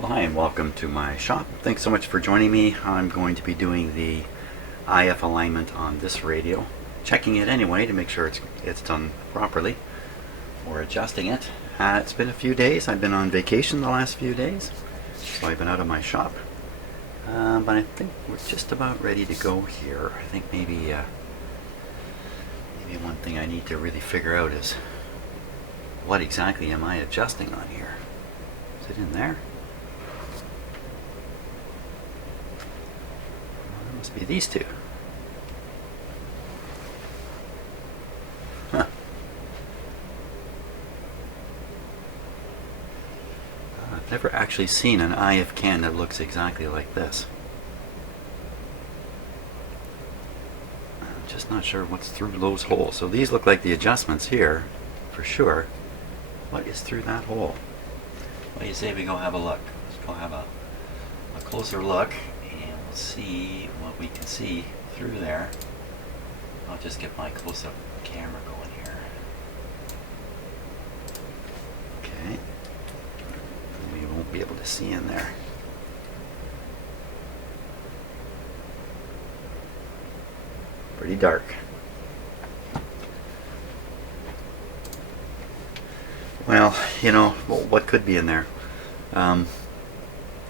Well, hi and welcome to my shop. Thanks so much for joining me. I'm going to be doing the IF alignment on this radio, checking it anyway to make sure it's done properly, or adjusting it. It's been a few days. I've been on vacation the last few days, so I've been out of my shop. But I think we're just about ready to go here. I think maybe one thing I need to really figure out is what exactly am I adjusting on here? Is it in there? Must be these two. Huh. I've never actually seen an IF can that looks exactly like this. I'm just not sure what's through those holes. So these look like the adjustments here, for sure. What is through that hole? What do you say we go have a look? Let's go have a closer look. We'll see what we can see through there. I'll just get my close-up camera going here. Okay. We won't be able to see in there. Pretty dark. Well, you know, what could be in there?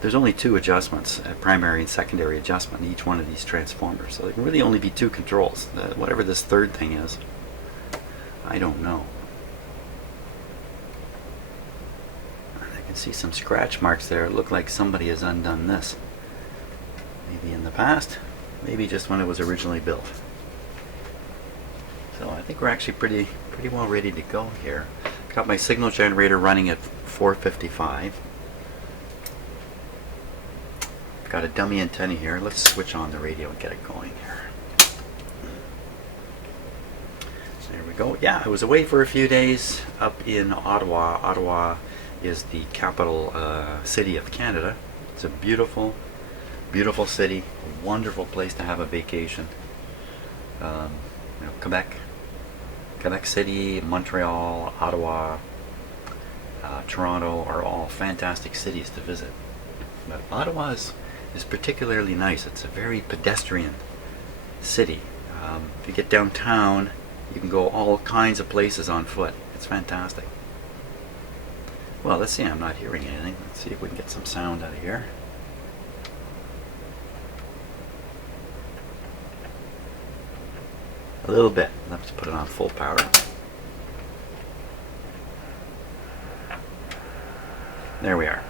There's only two adjustments, a primary and secondary adjustment in each one of these transformers. So there can really only be two controls. Whatever this third thing is, I don't know. I can see some scratch marks there. It looked like somebody has undone this. Maybe in the past, maybe just when it was originally built. So I think we're actually pretty well ready to go here. Got my signal generator running at 455. Got a dummy antenna here. Let's switch on the radio and get it going here. There we go. Yeah, I was away for a few days up in Ottawa. Ottawa is the capital city of Canada. It's a beautiful, beautiful city. A wonderful place to have a vacation. Quebec City, Montreal, Ottawa, Toronto are all fantastic cities to visit. But Ottawa is particularly nice. It's a very pedestrian city. If you get downtown, you can go all kinds of places on foot. It's fantastic. Well, let's see. I'm not hearing anything. Let's see if we can get some sound out of here. A little bit. Let's put it on full power. There we are.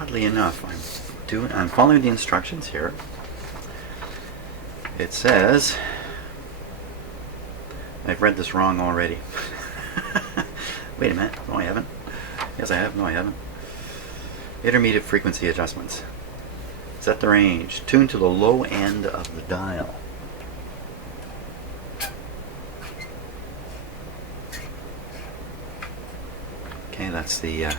Oddly enough, I'm following the instructions here. It says, I've read this wrong already. Wait a minute. No, I haven't. Yes, I have. No, I haven't. Intermediate frequency adjustments. Set the range. Tune to the low end of the dial. Okay, that's the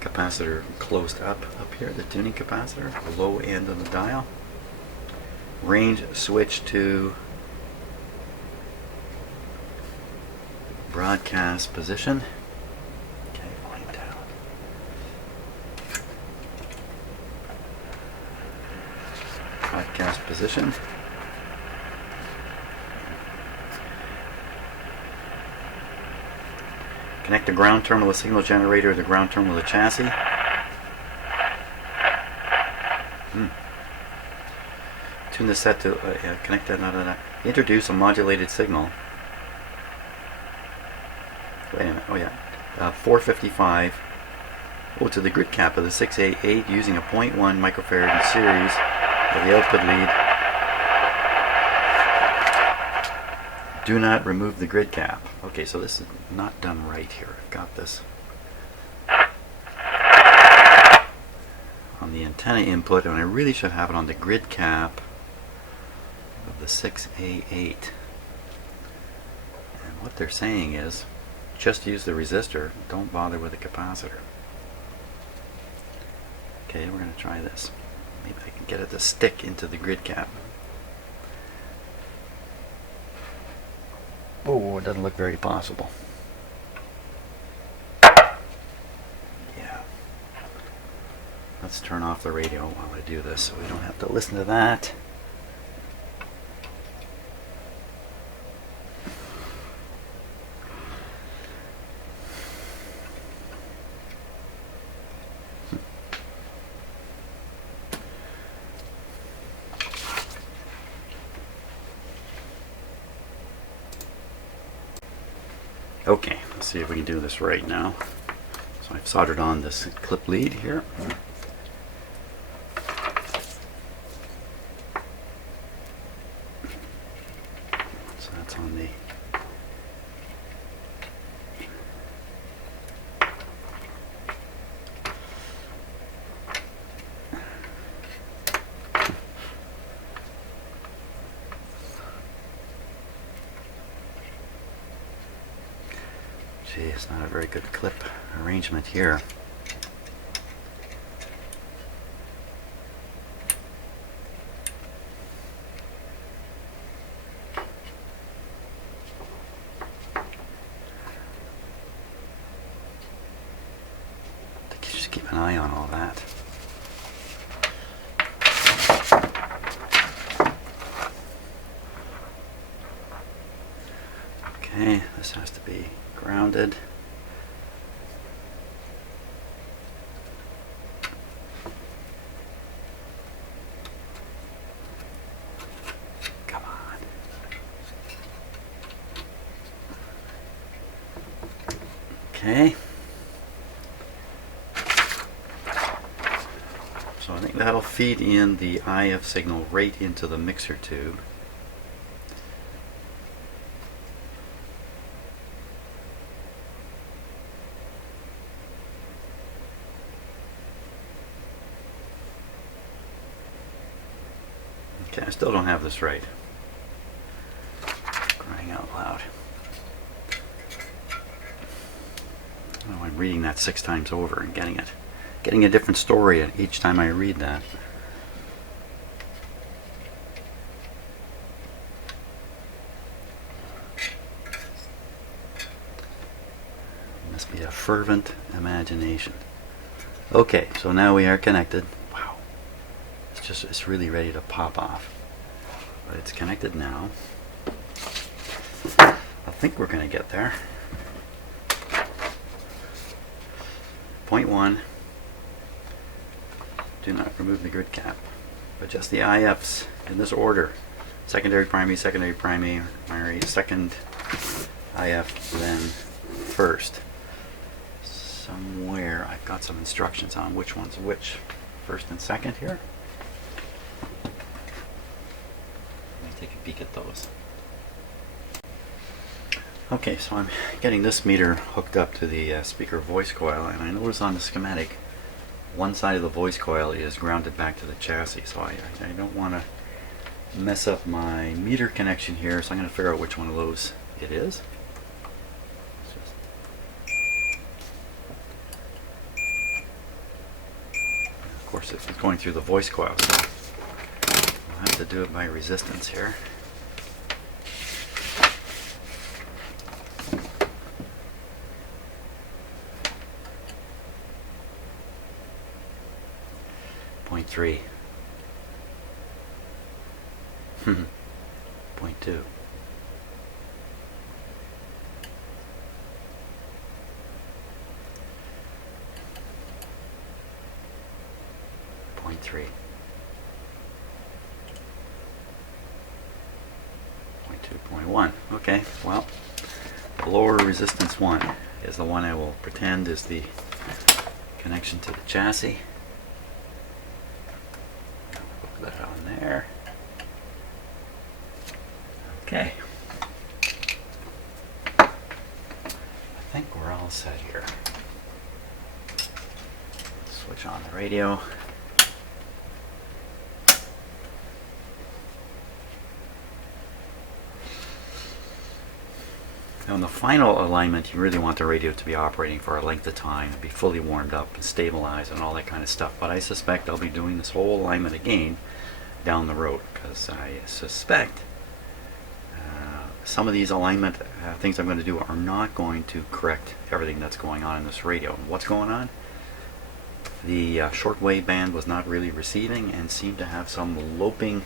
capacitor closed up here, the tuning capacitor, the low end of the dial. Range switch to broadcast position. Okay, volume down. Broadcast position. Connect the ground terminal of the signal generator to the ground terminal of the chassis. Tune the set to connect that. Introduce a modulated signal. Wait a minute. Oh yeah. 455. To the grid cap of the 688 using a 0.1 microfarad in series of the output lead. Do not remove the grid cap. Okay, so this is not done right here. I've got this on the antenna input, and I really should have it on the grid cap of the 6A8. And what they're saying is, just use the resistor, don't bother with the capacitor. Okay, we're going to try this. Maybe I can get it to stick into the grid cap. Oh, it doesn't look very possible. Let's turn off the radio while I do this so we don't have to listen to that. Okay, let's see if we can do this right now. So I've soldered on this clip lead here. So that's on the Gee, it's not a very good clip arrangement here. Just keep an eye on all that. Okay, this has to be grounded. Come on. Okay. So I think that'll feed in the IF signal right into the mixer tube. Okay, I still don't have this right. Crying out loud. Oh, I'm reading that 6 times over and getting a different story each time I read that. Must be a fervent imagination. Okay, so now we are connected. Wow. It's really ready to pop off. But it's connected now. I think we're going to get there. Point 1. Do not remove the grid cap. Adjust the IFs in this order. Secondary, primary, second IF, then first. Somewhere I've got some instructions on which one's which. First and second here. Let me take a peek at those. Okay, so I'm getting this meter hooked up to the speaker voice coil, and I notice on the schematic one side of the voice coil is grounded back to the chassis, so I don't want to mess up my meter connection here, so I'm going to figure out which one of those it is. Of course, it's going through the voice coil, so I'll have to do it by resistance here. Point 3. Point 2. Point 3. Point 2, point 1. Okay, well, the lower resistance one is the one I will pretend is the connection to the chassis. Hook that on there. Okay. I think we're all set here. Switch on the radio. Now in the final alignment, you really want the radio to be operating for a length of time, be fully warmed up and stabilized and all that kind of stuff. But I suspect I'll be doing this whole alignment again down the road, because I suspect some of these alignment things I'm going to do are not going to correct everything that's going on in this radio. And what's going on? the shortwave band was not really receiving and seemed to have some loping,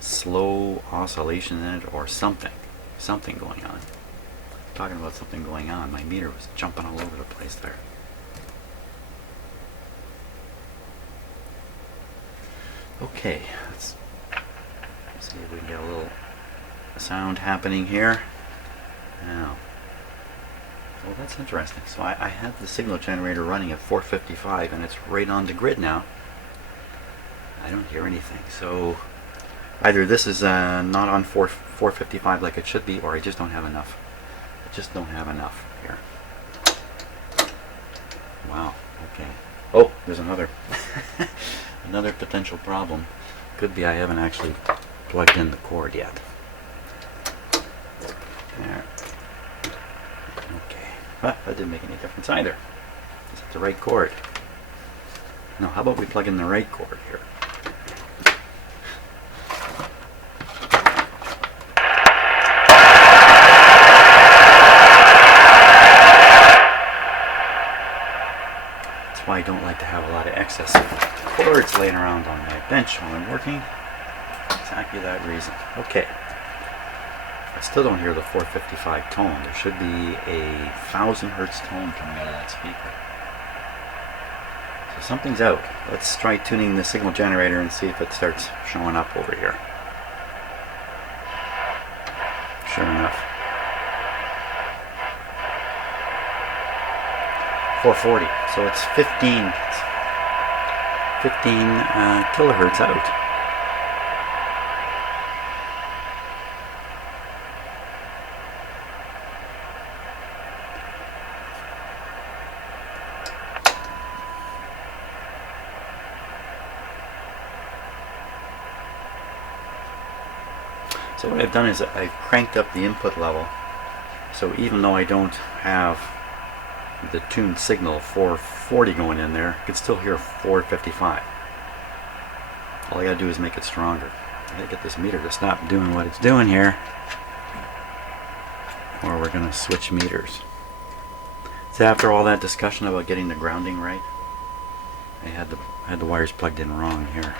slow oscillation in it, or something going on. Talking about something going on, my meter was jumping all over the place there. Okay, let's see if we can get a little sound happening here. Now, well, that's interesting. So I have the signal generator running at 455 and it's right on the grid now. I don't hear anything. So either this is not on 455 like it should be, or I just don't have enough. I just don't have enough here. Wow, okay. Oh, there's another another potential problem. Could be I haven't actually plugged in the cord yet. There. Okay. Well, that didn't make any difference either. Is it the right cord? No, how about we plug in the right cord here? That's why I don't like to have a lot of excess cords laying around on my bench while I'm working. Exactly that reason. Okay. I still don't hear the 455 tone. There should be a 1000 hertz tone coming out of that speaker. So something's out. Let's try tuning the signal generator and see if it starts showing up over here. Sure enough. 440. So it's 15 kilohertz out. So what I've done is I've cranked up the input level, so even though I don't have the tuned signal 440 going in there, I can still hear 455. All I gotta do is make it stronger. I gotta get this meter to stop doing what it's doing here, or we're gonna switch meters. So after all that discussion about getting the grounding right, I had the wires plugged in wrong here.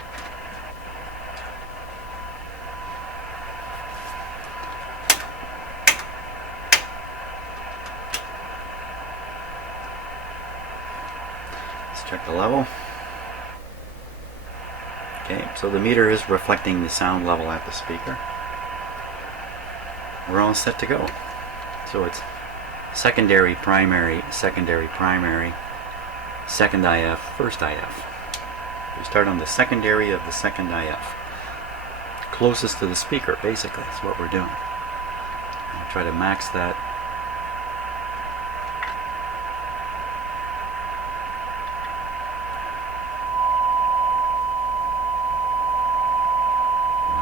Check the level. Okay, so the meter is reflecting the sound level at the speaker. We're all set to go. So it's secondary, primary, secondary, primary, second IF, first IF. We start on the secondary of the second IF. Closest to the speaker, basically, is what we're doing. I'll try to max that.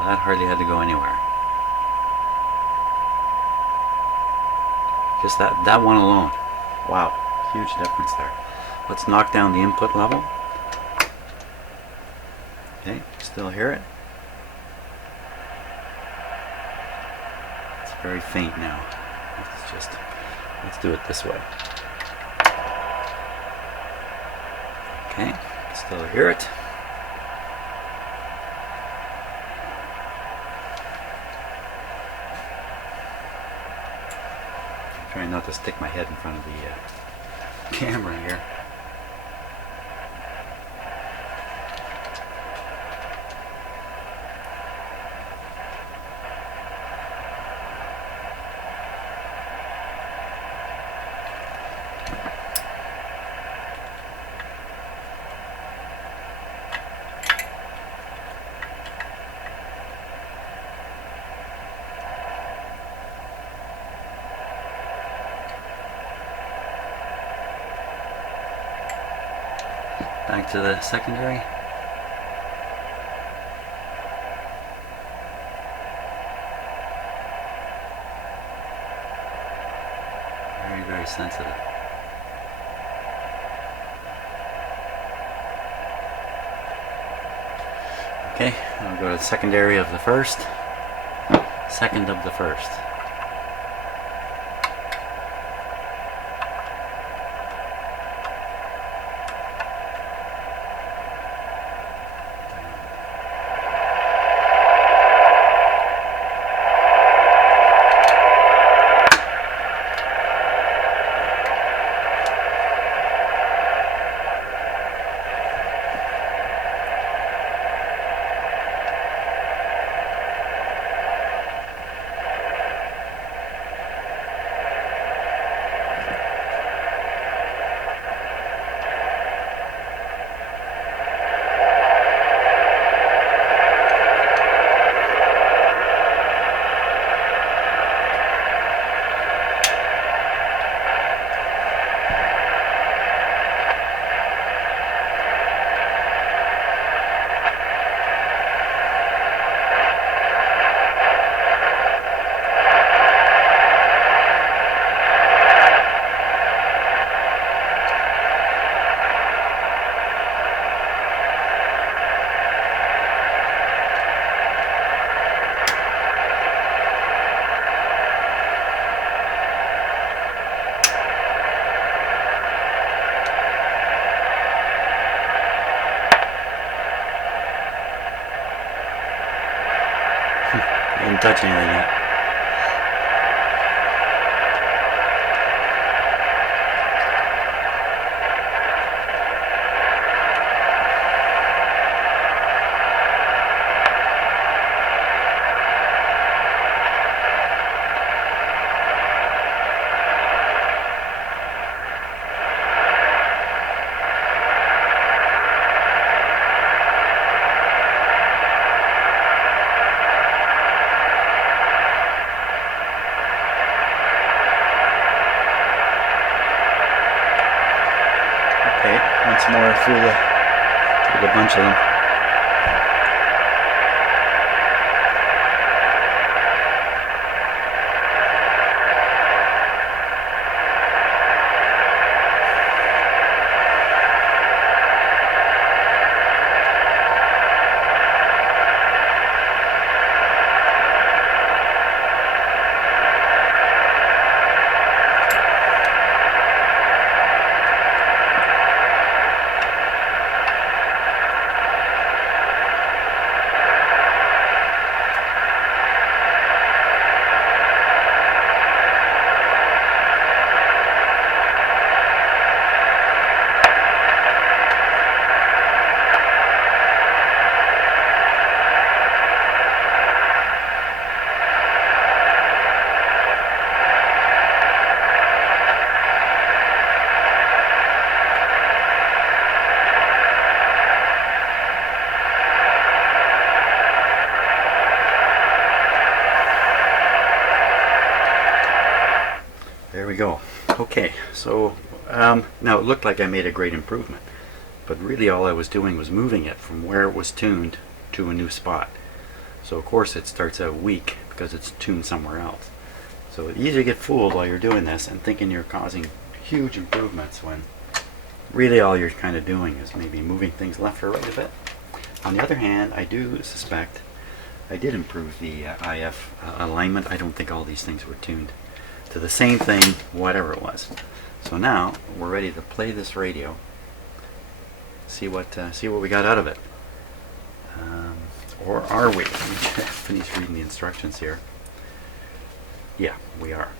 That hardly had to go anywhere. Just that one alone. Wow, huge difference there. Let's knock down the input level. Okay, still hear it. It's very faint now. Let's do it this way. Okay, still hear it. Trying not to stick my head in front of the camera here. Back to the secondary. Very, very sensitive. Okay, I'll go to the secondary of the first, second of the first. touch anything yet. Once more through the bunch of them. There we go. Okay, so now it looked like I made a great improvement, but really all I was doing was moving it from where it was tuned to a new spot. So of course it starts out weak because it's tuned somewhere else. So it's easy to get fooled while you're doing this and thinking you're causing huge improvements when really all you're kind of doing is maybe moving things left or right a bit. On the other hand, I do suspect I did improve the IF alignment. I don't think all these things were tuned to the same thing, whatever it was. So now we're ready to play this radio. See what we got out of it. Or are we? Let me finish reading the instructions here. Yeah, we are.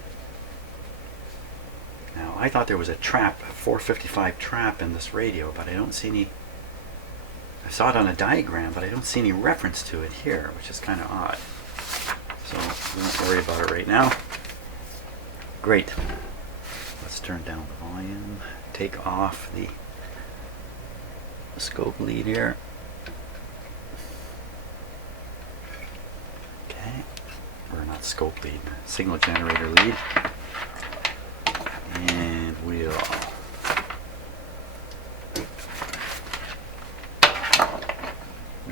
Now I thought there was a trap, a 455 trap in this radio, but I don't see any. I saw it on a diagram, but I don't see any reference to it here, which is kind of odd. So we won't worry about it right now. Great. Let's turn down the volume. Take off the scope lead here. Okay. Or not scope lead, signal generator lead. And we'll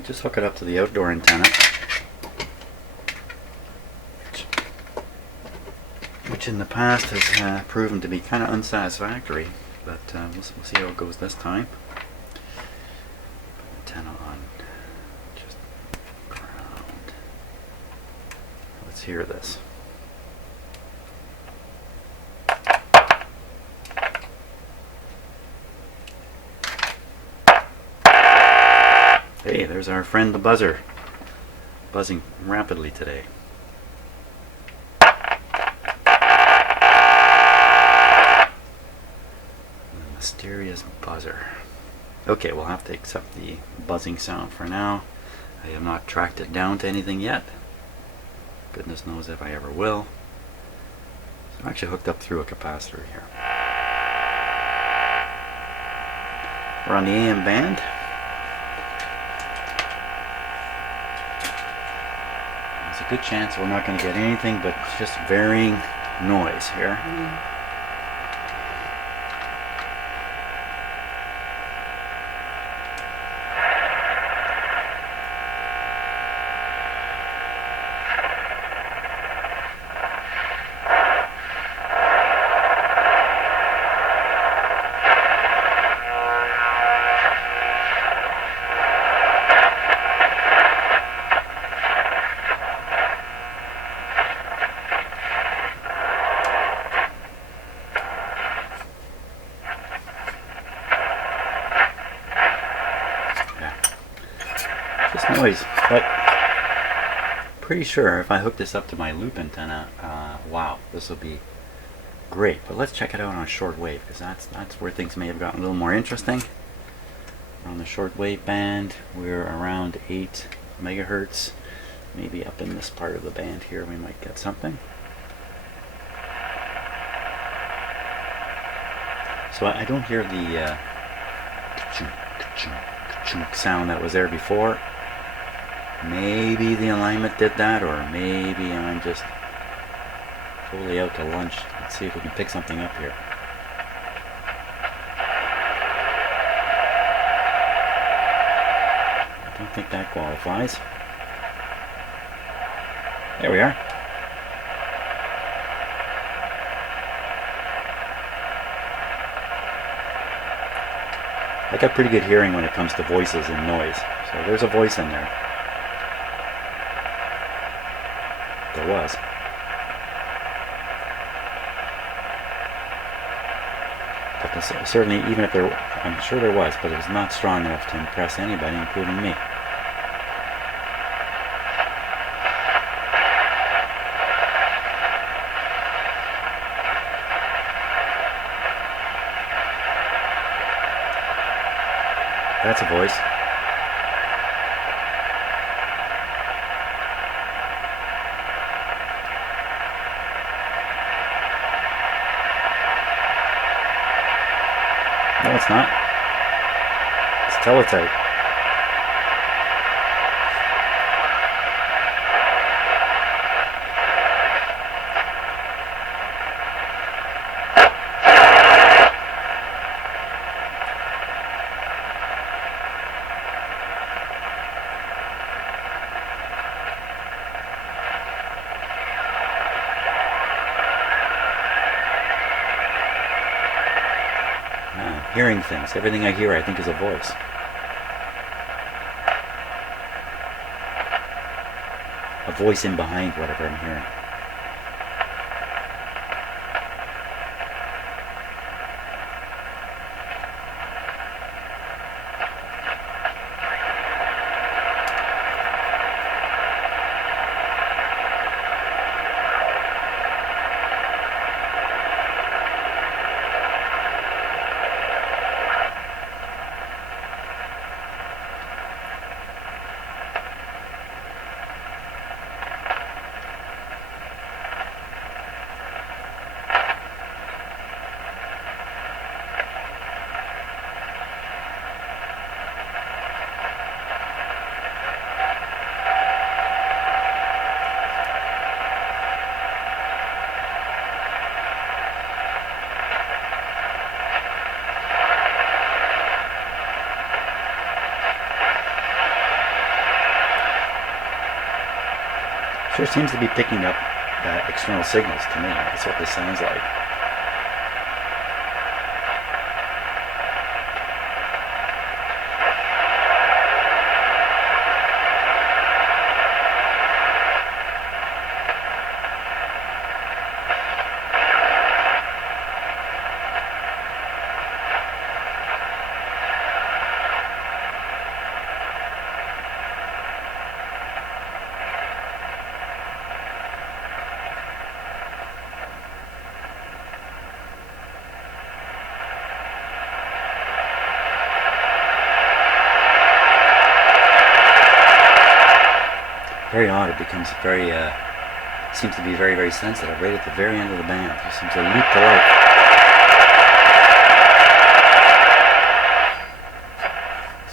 just hook it up to the outdoor antenna, which in the past has proven to be kind of unsatisfactory, but we'll see how it goes this time. Antenna on, just ground. Let's hear this. Hey, there's our friend the buzzer, buzzing rapidly today. The mysterious buzzer. Okay, we'll have to accept the buzzing sound for now. I have not tracked it down to anything yet. Goodness knows if I ever will. So I'm actually hooked up through a capacitor here. We're on the AM band. There's a good chance we're not going to get anything but just varying noise here. Noise, but pretty sure if I hook this up to my loop antenna, wow, this will be great. But let's check it out on shortwave, because that's where things may have gotten a little more interesting. On the shortwave band, we're around 8 megahertz. Maybe up in this part of the band here we might get something. So I don't hear the ka-chunk, ka-chunk, ka-chunk sound that was there before. Maybe the alignment did that, or maybe I'm just totally out to lunch. Let's see if we can pick something up here. I don't think that qualifies. There we are. I got pretty good hearing when it comes to voices and noise. So there's a voice in there. There was. But certainly, even if there, I'm sure there was, but it was not strong enough to impress anybody, including me. That's a voice. No, it's not. It's teletype. Hearing things. Everything I hear I think is a voice. A voice in behind whatever I'm hearing. Sure seems to be picking up external signals to me. That's what this sounds like. Very odd. It becomes very, seems to be very, very sensitive right at the very end of the band. It seems to leap to life.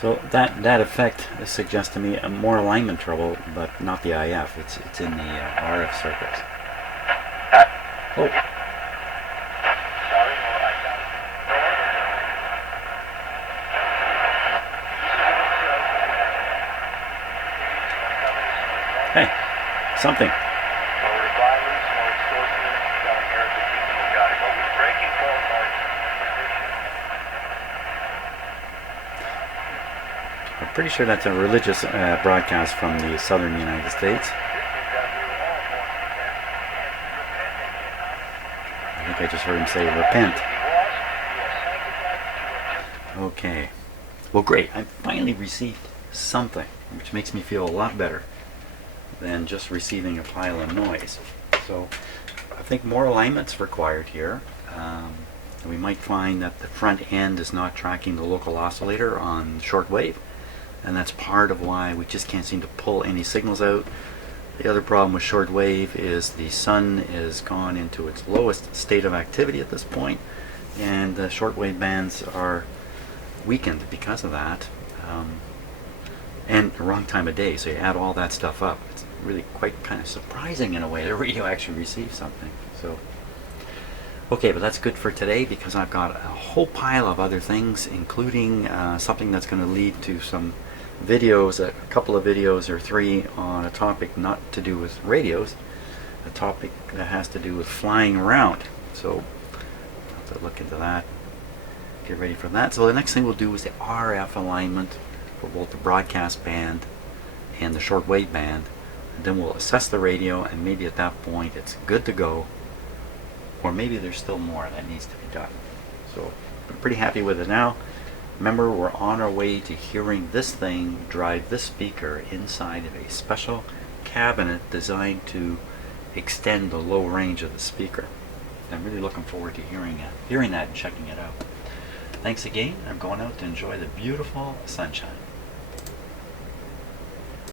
So that effect suggests to me a more alignment trouble, but not the IF. It's in the RF circuits. Oh. Hey, something. I'm pretty sure that's a religious broadcast from the southern United States. I think I just heard him say repent. Okay. Well, great. I finally received something, which makes me feel a lot better. than just receiving a pile of noise. So I think more alignment's required here. We might find that the front end is not tracking the local oscillator on shortwave, and that's part of why we just can't seem to pull any signals out. The other problem with shortwave is the sun is gone into its lowest state of activity at this point, and the shortwave bands are weakened because of that, and the wrong time of day. So you add all that stuff up, it's really quite kind of surprising in a way the radio actually receives something. So okay, but that's good for today, because I've got a whole pile of other things, including something that's going to lead to some videos, a couple of videos or three on a topic not to do with radios, a topic that has to do with flying around. So I'll have to look into that, get ready for that. So the next thing we'll do is the RF alignment for both the broadcast band and the shortwave band, and then we'll assess the radio, and maybe at that point it's good to go, or maybe there's still more that needs to be done. So I'm pretty happy with it now. Remember, we're on our way to hearing this thing drive this speaker inside of a special cabinet designed to extend the low range of the speaker. I'm really looking forward to hearing that and checking it out. Thanks again. I'm going out to enjoy the beautiful sunshine.